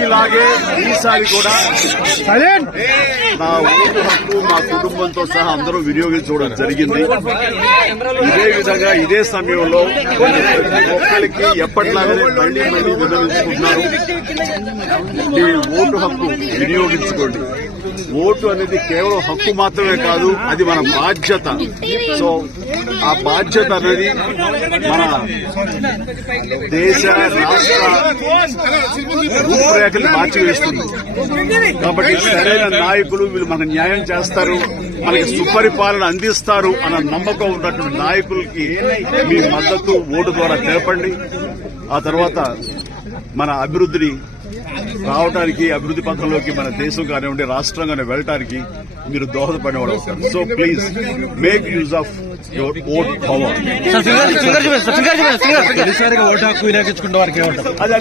ఇలాగే ఈసారి కూడా నా ఓటు హక్కు మా కుటుంబంతో సహా అందరూ వినియోగించుకోవడం జరిగింది. ఇదే విధంగా ఇదే సమయంలో ఒక్కరికి ఎప్పటిలాగానే మళ్లీ వినియోగించుకుంటున్నారు. ఈ ఓటు హక్కు వినియోగించుకోండి. ఓటు అనేది కేవలం హక్కు మాత్రమే కాదు, అది మన బాధ్యత. సో ఆ బాధ్యత అనేది మన దేశ రాష్ట్ర రూపురేఖలు మార్చివేస్తుంది. కాబట్టి సరైన నాయకులు వీళ్ళు మనకు న్యాయం చేస్తారు, మనకి సుపరిపాలన అందిస్తారు అన్న నమ్మకం ఉన్నటువంటి నాయకులకి మీ మద్దతు ఓటు ద్వారా తెలపండి. ఆ తర్వాత మన అభివృద్ధిని రావడానికి, అభివృద్ధి పథంలోకి మన దేశం కానివ్వండి రాష్ట్రంగానే వెళ్ళటానికి మీరు దోహదపడేవాడు అవుతారు. So please make use of your vote power. Vote హక్కు వినియోగించుకున్న వారికి అది